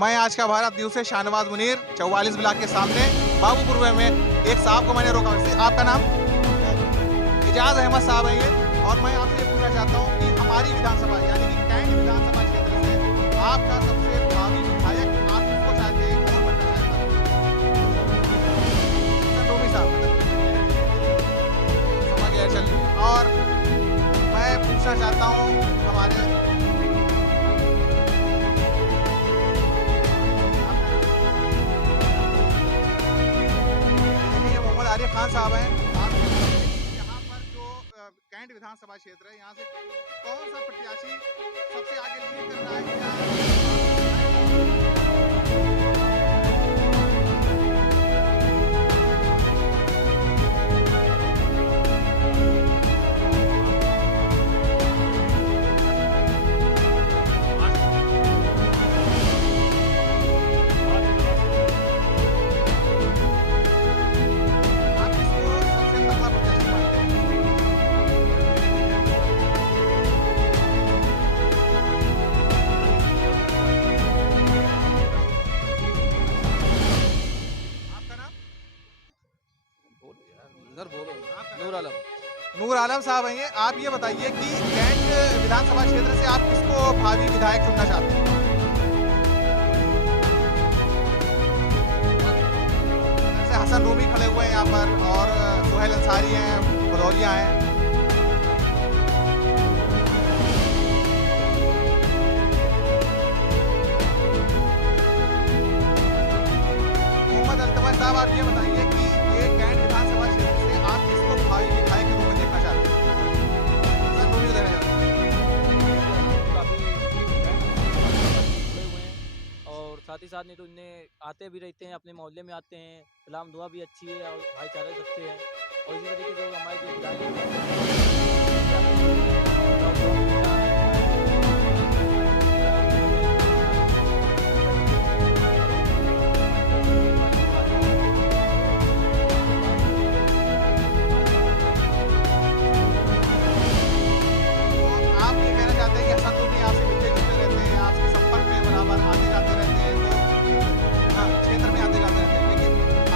मैं आज का भारत न्यूज़ से शाहनवाज मुनीर 44 ब्लॉक के सामने बाबूपुर में एक साहब को मैंने रोका। आपका नाम? एजाज अहमद साहब है ये। और मैं आपसे ये पूछना चाहता हूँ कि हमारी विधानसभा यानी कि कैंट विधानसभा क्षेत्र से आपका सबसे भावी विधायक आप किसको चाहते हैं, कौन बनना चाहता है? टोमी साहब समझ गया, चलिए। और मैं पूछना चाहता हूँ हमारे आरिफ खान साहब हैं। आप यहाँ पर जो कैंट विधानसभा क्षेत्र है, यहाँ से कौन सा प्रत्याशी सबसे आगे लीड कर रहा है? नूर आलम साहब हैं ये। आप ये बताइए कि कैंट विधानसभा क्षेत्र से आप किसको भावी विधायक चुनना चाहते हैं? जैसे हसन रूमी खड़े हुए हैं यहाँ पर और सुहेल अंसारी हैं, भदौरिया हैं। मोहम्मद अल्तमश साहब, आप ये बताइए कि ये कैंट विधानसभा क्षेत्र से आप किसको भावी विधायक के रूप में देखना चाहते हैं? हसन रूमी को देना चाहते हैं। और साथ ही साथ नहीं तो इन्हें आते भी रहते हैं, अपने मोहल्ले में आते हैं, सलाम दुआ भी अच्छी है और भाईचारे रखते हैं। और इसी तरीके से हमारे जो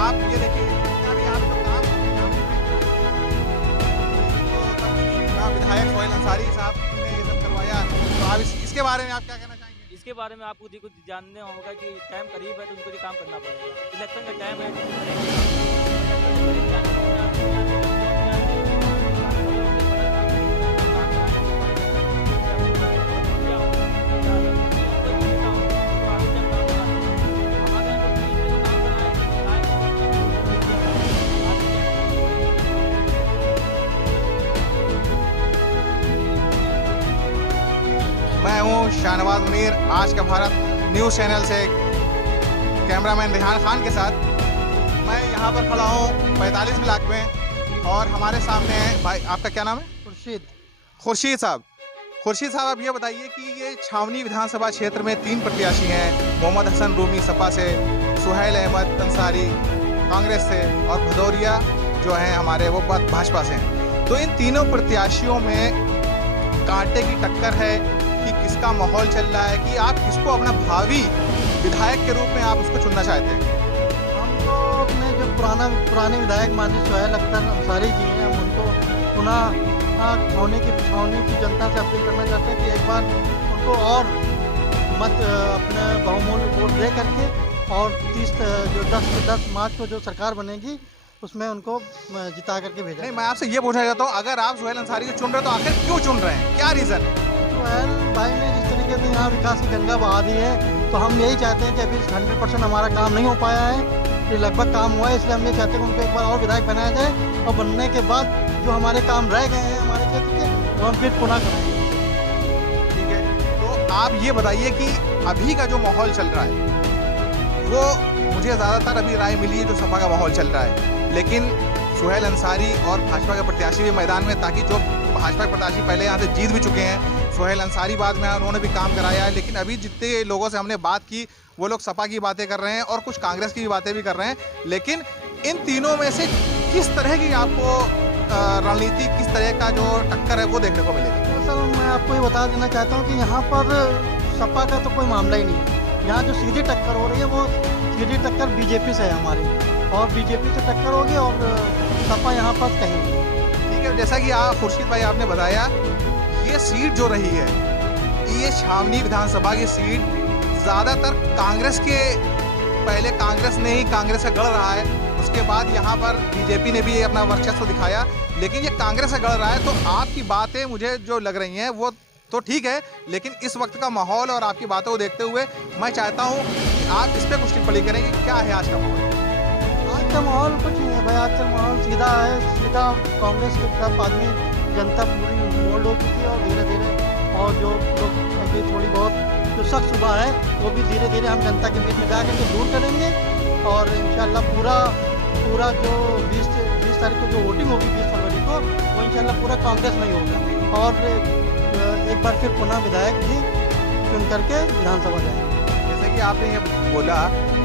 आप ये देखिए जितना भी आप लोग काम विधायक सुहेल अंसारी साहब ने ये सब करवाया, तो आप इसके बारे में आप क्या कहना चाहेंगे? इसके बारे में आपको कुछ जानने होगा कि टाइम करीब है तो उनको ये काम करना पड़ेगा। इलेक्शन का टाइम है। मैं हूँ शाहनवाज मुनीर, आज का भारत न्यूज़ चैनल से कैमरामैन रेहान खान के साथ। मैं यहाँ पर खड़ा हूँ 45 ब्लॉक में और हमारे सामने है भाई, आपका क्या नाम है? खुर्शीद साहब। खुर्शीद साहब, आप ये बताइए कि ये छावनी विधानसभा क्षेत्र में 3 प्रत्याशी हैं। मोहम्मद हसन रूमी सपा से, सुहेल अहमद अंसारी कांग्रेस से और भदौरिया जो हैं हमारे वो भाजपा से हैं। तो इन तीनों प्रत्याशियों में कांटे की टक्कर है कि किसका माहौल चल रहा है, कि आप किसको अपना भावी विधायक के रूप में आप उसको चुनना चाहते हैं? हम तो अपने जो पुराने विधायक माननीय सुहेल अख्तर अंसारी जी हैं, हम उनको पुनः छावनी की जनता से अपील करना चाहते हैं कि एक बार उनको और मत अपने बहुमूल्य वोट दे करके और 10 मार्च को जो सरकार बनेगी उसमें उनको जिता करके भेजा। नहीं, मैं आपसे ये पूछना चाहता हूँ, अगर आप सुहेल अंसारी को चुन रहे हो तो आखिर क्यों चुन रहे हैं, क्या रीज़न है? सुहेल भाई ने जिस तरीके से यहाँ विकास की गंगा बहा दी है, तो हम यही चाहते हैं कि अभी 100% हमारा काम नहीं हो पाया है, ये लगभग काम हुआ है, इसलिए हम ये चाहते हैं कि उनको एक बार और विधायक बनाया जाए और बनने के बाद जो हमारे काम रह गए हैं हमारे क्षेत्र के, वो हम फिर पुनः कराएंगे। ठीक है, तो आप ये बताइए कि अभी का जो माहौल चल रहा है वो मुझे ज़्यादातर अभी राय मिली है जो सपा का माहौल चल रहा है, लेकिन सुहेल अंसारी और भाजपा के प्रत्याशी भी मैदान में, ताकि जो भाजपा के प्रत्याशी पहले यहाँ से जीत भी चुके हैं, सुहेल अंसारी बाद में उन्होंने भी काम कराया है, लेकिन अभी जितने लोगों से हमने बात की वो लोग सपा की बातें कर रहे हैं और कुछ कांग्रेस की भी बातें भी कर रहे हैं। लेकिन इन तीनों में से किस तरह की आपको रणनीति, किस तरह का जो टक्कर है वो देखने को मिलेगा? दरअसल मैं आपको ये बता देना चाहता हूँ कि यहाँ पर सपा का तो कोई मामला ही नहीं है। यहाँ जो सीधी टक्कर हो रही है वो सीधी टक्कर बीजेपी से है हमारी, और बीजेपी से टक्कर होगी और सपा यहाँ पर कहीं नहीं। ठीक है, जैसा कि आप खुर्शीद भाई आपने बताया, ये सीट जो रही है, ये छावनी विधानसभा की सीट ज़्यादातर कांग्रेस के, पहले कांग्रेस ने ही कांग्रेस का गढ़ रहा है, उसके बाद यहाँ पर बीजेपी ने भी अपना वर्चस्व दिखाया, लेकिन ये कांग्रेस का गढ़ रहा है। तो आपकी बातें मुझे जो लग रही हैं वो तो ठीक है, लेकिन इस वक्त का माहौल और आपकी बातों को देखते हुए मैं चाहता हूँ कि आप इस पर कुछ टिप्पणी करें कि क्या है आज का माहौल। आज का माहौल कुछ नहीं है भाई, आज का माहौल सीधा है, सीधा कांग्रेस की तरफ आदमी जनता पूरी मोल्ड हो चुकी है, और धीरे धीरे और जो लोग अभी थोड़ी बहुत जो सख्त सुबह है वो भी धीरे धीरे हम जनता के बीच में जा करके दूर करेंगे, और इंशाल्लाह पूरा जो 20 तारीख को जो वोटिंग होगी 20 फरवरी को, वो इंशाल्लाह पूरा कांग्रेस में ही होगा, और एक बार फिर पुनः विधायक भी चुन करके विधानसभा जाएंगे। जैसे कि आपने ये बोला,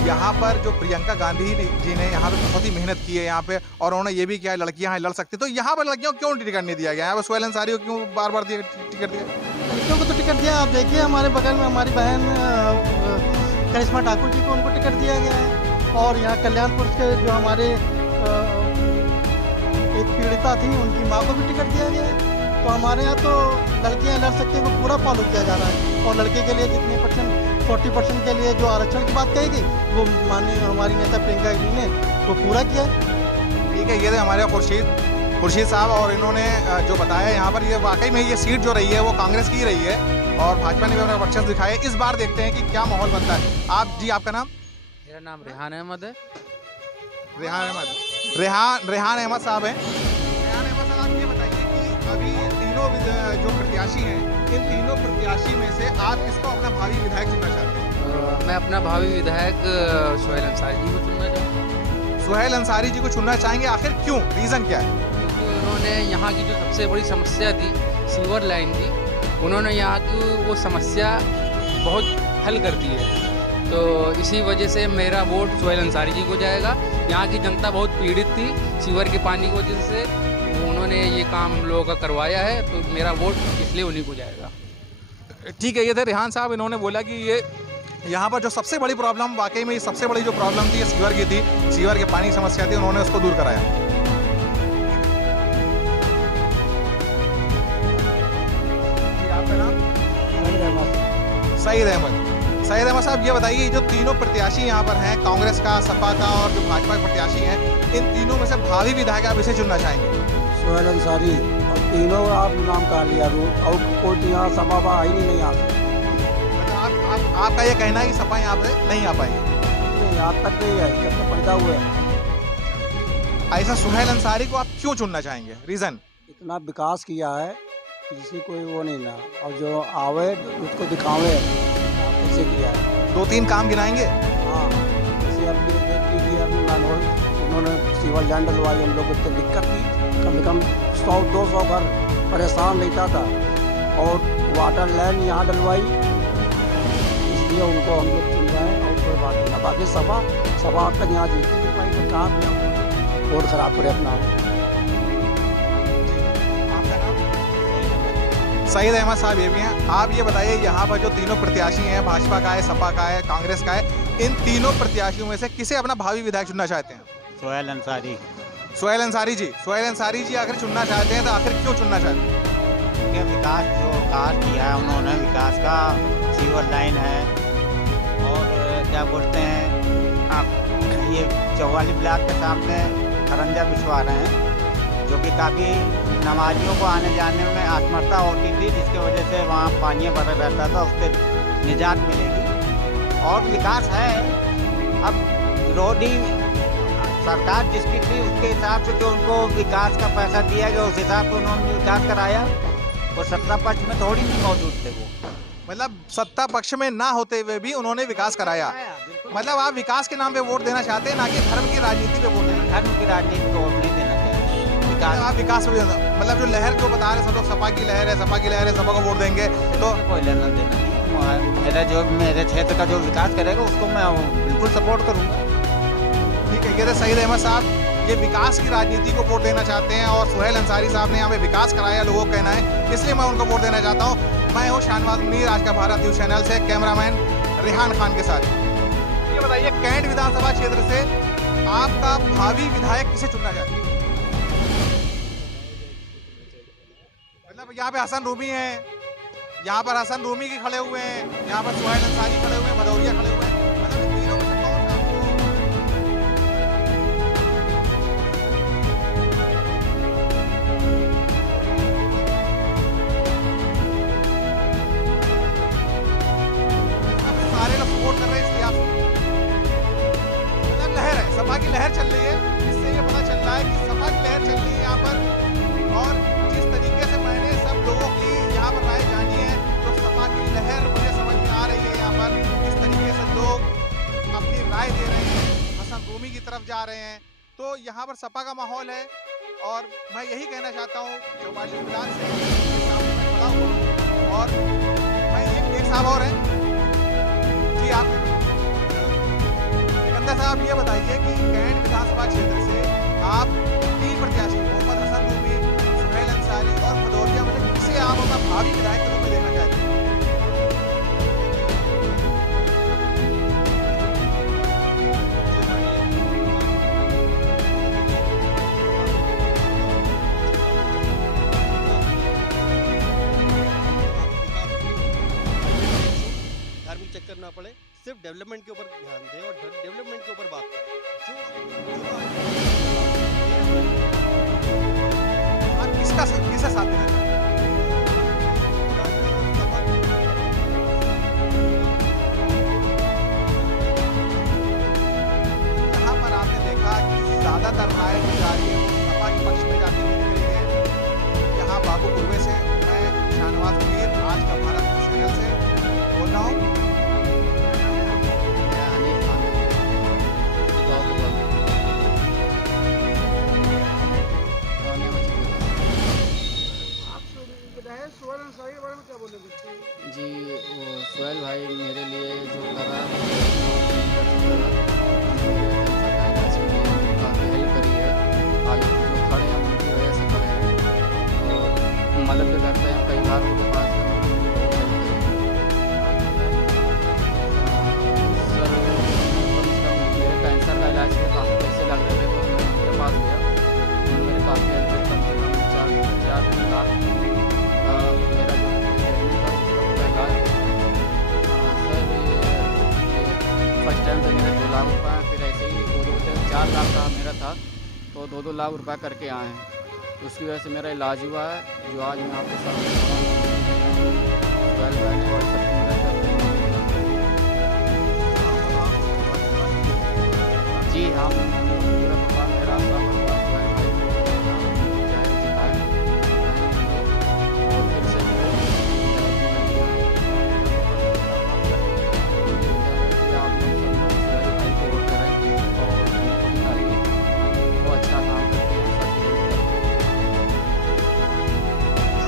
यहाँ पर जो प्रियंका गांधी जी ने यहाँ पे बहुत ही मेहनत की है यहाँ पे, और उन्होंने ये भी किया है लड़कियाँ यहाँ लड़ सकती, तो यहाँ पर लड़कियों को क्यों टिकट नहीं दिया गया? यहाँ पर सुहेल अंसारी को क्यों बार बार टिकट दिया? लड़कियों को तो टिकट दिया, आप देखिए हमारे बगल में हमारी बहन करिश्मा ठाकुर जी को उनको टिकट दिया गया है, और यहाँ कल्याणपुर के जो हमारे एक पीड़िता थी उनकी माँ को भी टिकट दिया गया है। तो हमारे यहाँ तो लड़कियाँ लड़ सकती हैं, वो पूरा फॉलो किया जा रहा है, और लड़के के लिए जितने % 40% के लिए जो आरक्षण की बात कही गई वो माननीय हमारी नेता प्रियंका जी ने वो पूरा किया। ठीक है, ये थे हमारे खुर्शीद साहब, और इन्होंने जो बताया यहाँ पर, ये वाकई में ये सीट जो रही है वो कांग्रेस की ही रही है, और भाजपा ने भी अपना वर्चस्व दिखाया। इस बार देखते हैं कि क्या माहौल बनता है। आप जी, आपका नाम? मेरा नाम रेहान अहमद है। रेहान अहमद साहब हैं। रेहान अहमद साहब, आप ये बताइए कि अभी तीनों जो प्रत्याशी हैं, इन तीनों प्रत्याशी में से आप किसको अपना भावी विधायक चुनना चाहते हैं? मैं अपना भावी विधायक सुहेल अंसारी जी को चुनना चाहता हूँ। सुहेल अंसारी जी को चुनना चाहेंगे, आखिर क्यों, रीज़न क्या है? क्योंकि उन्होंने यहाँ की जो सबसे बड़ी समस्या थी सीवर लाइन की, उन्होंने यहाँ की वो समस्या बहुत हल कर दी है, तो इसी वजह से मेरा वोट सुहेल अंसारी जी को जाएगा। यहाँ की जनता बहुत पीड़ित थी सीवर के पानी की वजह से, उन्होंने ये काम हम लोगों का करवाया है, तो मेरा वोट इसलिए उन्हीं को जाएगा। ठीक है, ये थे रेहान साहब। इन्होंने बोला कि ये यहाँ पर जो सबसे बड़ी प्रॉब्लम, वाकई में ये सबसे बड़ी जो प्रॉब्लम थी ये सीवर की थी, सीवर के पानी की समस्या थी, उन्होंने उसको दूर कराया। जी, आपका नाम? सईद अहमद। सईद अहमद साहब, ये बताइए, जो तीनों प्रत्याशी यहाँ पर हैं, कांग्रेस का, सपा का और जो भाजपा के प्रत्याशी हैं, इन तीनों में से भावी विधायक आप इसे चुनना चाहेंगे? सुहेल अंसारी, और तीनों आप नाम कहा लिया, और कोई यहाँ सपा आई नहीं आ सकती। मतलब आपका ये कहना है कि सपा यहाँ पे नहीं आ पाएगी? नहीं, आज तक नहीं आई, जब तक पैदा हुए हैं। ऐसा सुहेल अंसारी को आप क्यों चुनना चाहेंगे, रीज़न? इतना विकास किया है कि किसी कोई वो नहीं ना, और जो आवे उसको दिखावे कैसे किया है। 2-3 काम गिनाएंगे? हाँ, जैसे अब ये देख लीजिए, अभी मैनुअल उन्होंने सीवर लाइन डलवाई, हम लोग को दिक्कत थी, कम से कम 100-200 घर परेशान रहता था, और वाटर लाइन यहाँ डलवाई, इसलिए उनको हम लोग चुन रहे हैं, और कोई बात नहीं। बाकी सभा तक यहाँ जीती नहीं पाई, तो कहाँ भी वोट खराब करे अपना। सईद अहमद साहब ये भी हैं। आप ये बताइए, यहाँ पर जो तीनों प्रत्याशी हैं, भाजपा का है, सपा का है, कांग्रेस का है, इन तीनों प्रत्याशियों में से किसे अपना भावी विधायक चुनना चाहते हैं? सुहेल अंसारी। सुहेल अंसारी जी। सुहेल अंसारी जी आखिर चुनना चाहते हैं, तो आखिर क्यों चुनना चाहते हैं? क्योंकि विकास जो कार्य किया है उन्होंने, विकास का सीवर लाइन है, और क्या बोलते हैं आप, ये 44 ब्लॉक के सामने खरंजा बिछवा रहे हैं, जो कि काफ़ी नमाजियों को आने जाने में असमर्थता होती थी, जिसकी वजह से वहाँ पानी भरा रहता था, उससे निजात मिलेगी। और विकास है, अब विरोधी सरकार जिसकी थी उसके हिसाब से जो उनको विकास का पैसा दिया गया, उस हिसाब से उन्होंने विकास कराया, और सत्ता पक्ष में थोड़ी नहीं मौजूद थे वो। मतलब सत्ता पक्ष में ना होते हुए भी उन्होंने विकास कराया। मतलब आप विकास के नाम पे वोट देना चाहते हैं, ना कि धर्म की राजनीति पे वोट देना? धर्म की राजनीति को वोट नहीं देना चाहिए। विकास, आप विकास पे, मतलब जो लहर जो बता रहे हैं सब लोग, सपा की लहर है, सपा की लहर है, सपा को वोट देंगे, तो कोई लेना देना नहीं। मेरे क्षेत्र का जो विकास करेगा उसको मैं बिल्कुल सपोर्ट करूँगा। ठीक है, ये थे सईद अहमद साहब। ये विकास की राजनीति को वोट देना चाहते हैं और सुहेल अंसारी साहब ने यहाँ पे विकास कराया, लोगों का कहना है, इसलिए मैं उनको वोट देना चाहता हूँ। मैं हूँ शाहनवाज मुनीर, आज का भारत न्यूज़ चैनल से, कैमरामैन रेहान खान के साथ। ये बताइए, कैंट विधानसभा क्षेत्र से आपका भावी विधायक किसे चुनना चाहिए? मतलब यहाँ पे हसन रूमी है, यहाँ पर हसन रूमी के खड़े हुए हैं, यहाँ पर सुहेल अंसारी खड़े हुए हैं, भदौरिया खड़े हुए हैं, मतलब इन तीनों में से कौन सा आपको सारे लोग सपोर्ट कर रहे हैं, इसलिए आप मतलब लहर है, सपा की लहर चल रही है, इससे ये पता चल रहा है कि सपा की लहर चल रही है यहाँ पर। और जिस तरीके से मैंने सब लोगों की यहाँ पर राय जानी है, तो सपा की लहर मुझे समझ में आ रही है। यहाँ पर इस तरीके से लोग अपनी राय दे रहे हैं, हसन रूमी की तरफ जा रहे हैं, तो यहाँ पर सपा का माहौल है। और मैं यही कहना चाहता हूँ, 44 विधान से सामने मैं खड़ा हुआ और मैं एक साहब और हैं जी, आप सिकंदर साहब ये बताइए कि कैंट विधानसभा क्षेत्र से आप 3 प्रत्याशी मोहम्मद हसन रूमी, सुहेल अंसारी और भदौरिया में से किसे आप अपना भावी विधायक के रूप में देखना चाहते हैं? धार्मिक चक्कर ना पड़े, सिर्फ डेवलपमेंट के ऊपर ध्यान दें और डेवलपमेंट के ऊपर बात करें। आप किसका साथ देना चाहते हैं? यहाँ पर आपने देखा कि ज्यादातर राय जो जा रही है वो सपा के पक्ष में जाती हुई दिख रही है। यहाँ बाबू पूर्वे से मैं शाहनवाज मुनीर, आज का भारत न्यूज़ चैनल से बोल रहा हूँ। जी, वो सुहेल भाई मेरे लिए जो करा, काफ़ी हेल्प करी है। आज जो खड़े हैं उनकी वजह से खड़े हैं और मदद भी करते हैं, कई बार उनके पास सर कम से कम मेरे कैंसर का इलाज में काफ़ी पैसे लग रहे थे, तो मैं उनके पास गया, उन्होंने मेरे काफ़ी हेल्प करी। कम से कम 4-3 लाख मेरा जो सर ये फर्स्ट टाइम तो मेरा 2 लाख रुपये, फिर ऐसे ही 2 से 4 लाख का मेरा था, तो 2 लाख रुपये करके आए हैं। तो उसकी वजह से मेरा इलाज हुआ है, जो आज मैं आपके सामने व्हाट्सएप की मदद करते हैं। जी हाँ, पूरा भगवान मेरा भाई को चाहे जिताए और फिर से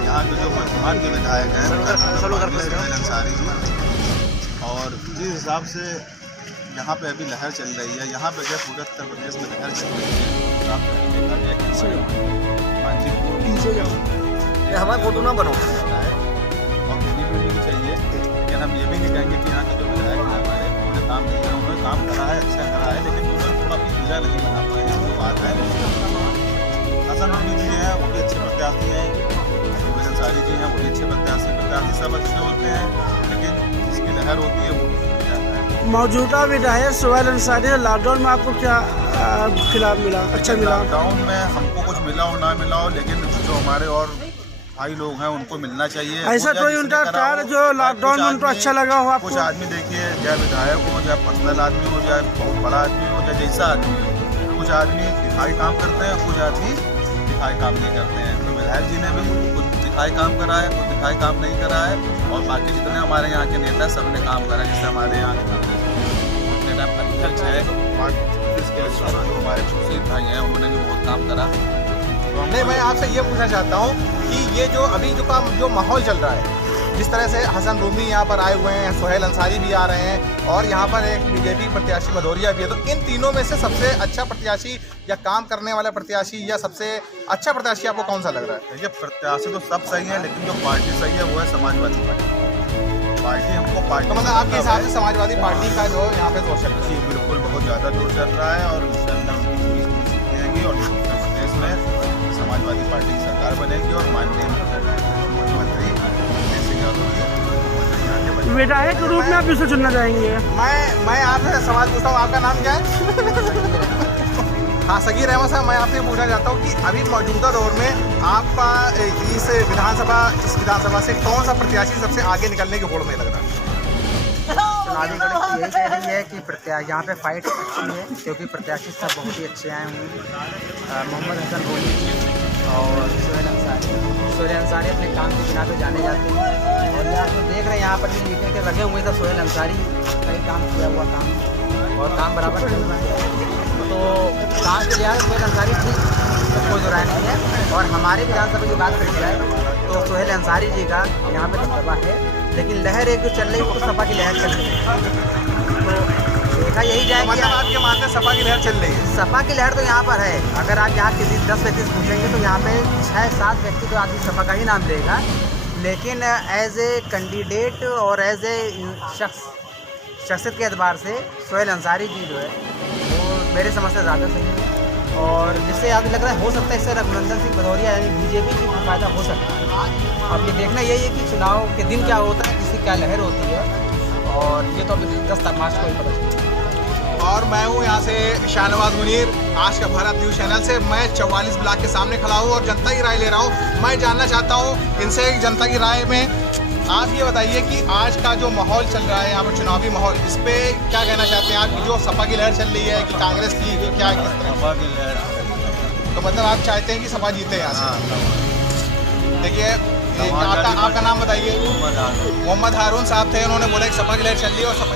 यहाँ के जो वर्तमान के विधायक हैं सुहेल अंसारी जी, और जिस हिसाब से यहाँ पे अभी लहर चल रही है, यहाँ पे जब पूरे उत्तर प्रदेश में लहर चल रही है, आप देखा जाए कि मानसिक हमारा फोटो ना बनो और भी चाहिए, लेकिन हम ये भी नहीं कहेंगे कि यहाँ के जो विधायक हैं हमारे, उन्होंने काम नहीं किया, उन्होंने काम करा है, अच्छा करा है, लेकिन उन्होंने थोड़ा अपनी सुविधा नहीं बना पाए, जो बात है। हसन रूमी जी हैं, वो भी अच्छे प्रत्याशी हैं, सुहेल अंसारी जी हैं, वो भी अच्छे प्रत्याशी सब अच्छे होते हैं, लेकिन जिसकी लहर होती है वो मौजूदा विधायक सुहेल अंसारी, लॉकडाउन में आपको क्या खिलाफ मिला, अच्छा मिला? लॉकडाउन में हमको कुछ मिला हो ना मिला हो, लेकिन जो हमारे और भाई लोग हैं उनको मिलना चाहिए। ऐसा कोई उनका कार्य जो लॉकडाउन में उनको अच्छा लगा हो आपको? कुछ आदमी देखिए, चाहे विधायक हो, चाहे पर्सनल आदमी हो, चाहे बहुत बड़ा आदमी हो, चाहे जैसा आदमी हो, कुछ आदमी दिखाई काम करते हैं, कुछ आदमी दिखाई काम नहीं करते हैं। तो विधायक जी ने भी कुछ दिखाई काम करा है, कुछ दिखाई काम नहीं करा है, और बाकी जितने हमारे यहाँ के नेता सब ने काम करा है। जैसे हमारे यहाँ नेता अध्यक्ष है इसके अलावा जो हमारे खुर्शीद भाई हैं, उन्होंने भी बहुत काम करा। नहीं, मैं आपसे ये पूछना चाहता हूँ कि ये जो अभी जो माहौल चल रहा है, जिस तरह से हसन रूमी यहाँ पर आए हुए हैं, सोहेल अंसारी भी आ रहे हैं और यहाँ पर एक बीजेपी प्रत्याशी भदौरिया भी है, तो इन तीनों में से सबसे अच्छा प्रत्याशी या काम करने वाला प्रत्याशी या सबसे अच्छा प्रत्याशी आपको कौन सा लग रहा है? देखिए प्रत्याशी तो सब सही है, लेकिन जो पार्टी सही है वो है समाजवादी पार्टी। हमको पार्टी, तो मतलब आपके हिसाब से समाजवादी पार्टी का जो यहाँ पे जोर चल रहा है? जी बिल्कुल, बहुत ज़्यादा जोर चल रहा है और देंगी और उत्तर प्रदेश में समाजवादी पार्टी की सरकार बनेगी और माननीय मुख्यमंत्री अखिलेश यादव जी विधायक के रूप में आप किसे चुनना चाहेंगे? मैं आपसे सवाल पूछता हूँ, आपका नाम क्या है? हाँ, सगीर अहमद साहब, मैं आपसे पूछना चाहता हूँ कि अभी मौजूदा दौर में आपका इस विधानसभा से कौन सा प्रत्याशी सबसे आगे निकलने की होड़ में लग रहा है? चुनावी गणित यही कह रही है कि यहाँ पे फाइट अच्छी है, क्योंकि प्रत्याशी सब बहुत ही अच्छे आए हुए हैं। मोहम्मद हसन रूमी और सोहेल अंसारी अपने काम के बिना पे जाने जाते हैं और यहाँ तो देख रहे हैं यहाँ पर जो मीटिंग के लगे हुए थे, सोहेल अंसारी कई काम किया हुआ काम और काम बराबर चल रहा है, तो काम के लिहाज सोहेल अंसारी ठीक, तो कोई दो राय नहीं है। और हमारे विधानसभा की बात करी जाए तो सोहेल अंसारी जी का यहाँ पे दबदबा है, लेकिन लहर एक जो चल रही है वो सपा की लहर चल रही है, तो देखा यही जाए कि मतलब आपके मानते सपा की लहर चल रही है? सपा की लहर तो यहाँ पर है। अगर आप यहाँ किसी 10 व्यक्ति से पूछेंगे तो यहाँ पे 6-7 व्यक्ति तो आदमी सपा का ही नाम देगा, लेकिन एज ए कैंडिडेट और एज ए शख्सियत के एतबार से सोहेल अंसारी जी जो है वो मेरे समझ से ज़्यादा सही है, और जिससे आगे लग रहा है हो सकता है इससे रघुनंदन सिंह भदौरिया यानी बीजेपी की फायदा हो सकता है। अब ये देखना यही है कि चुनाव के दिन क्या होता है, किसकी क्या लहर होती है, और ये तो अभी 10 मार्च को ही पता चलेगा। और मैं हूँ यहाँ से शाहनवाज मुनीर, आज का भारत न्यूज़ चैनल से। मैं 44 ब्लॉक के सामने खड़ा हूँ और जनता की राय ले रहा हूँ। मैं जानना चाहता हूँ इनसे जनता की राय में आप ये बताइए कि आज का जो माहौल चल रहा है यहाँ पर चुनावी माहौल, इस पे क्या कहना चाहते हैं आप? कि जो सपा की लहर चल रही है कि कांग्रेस की, क्या किस तरह? सपा की लहर, तो मतलब आप चाहते हैं कि सपा जीते यहाँ से? देखिए आपका नाम बताइए। मोहम्मद हारून साहब थे, उन्होंने बोला कि सपा की लहर चल रही है और सपा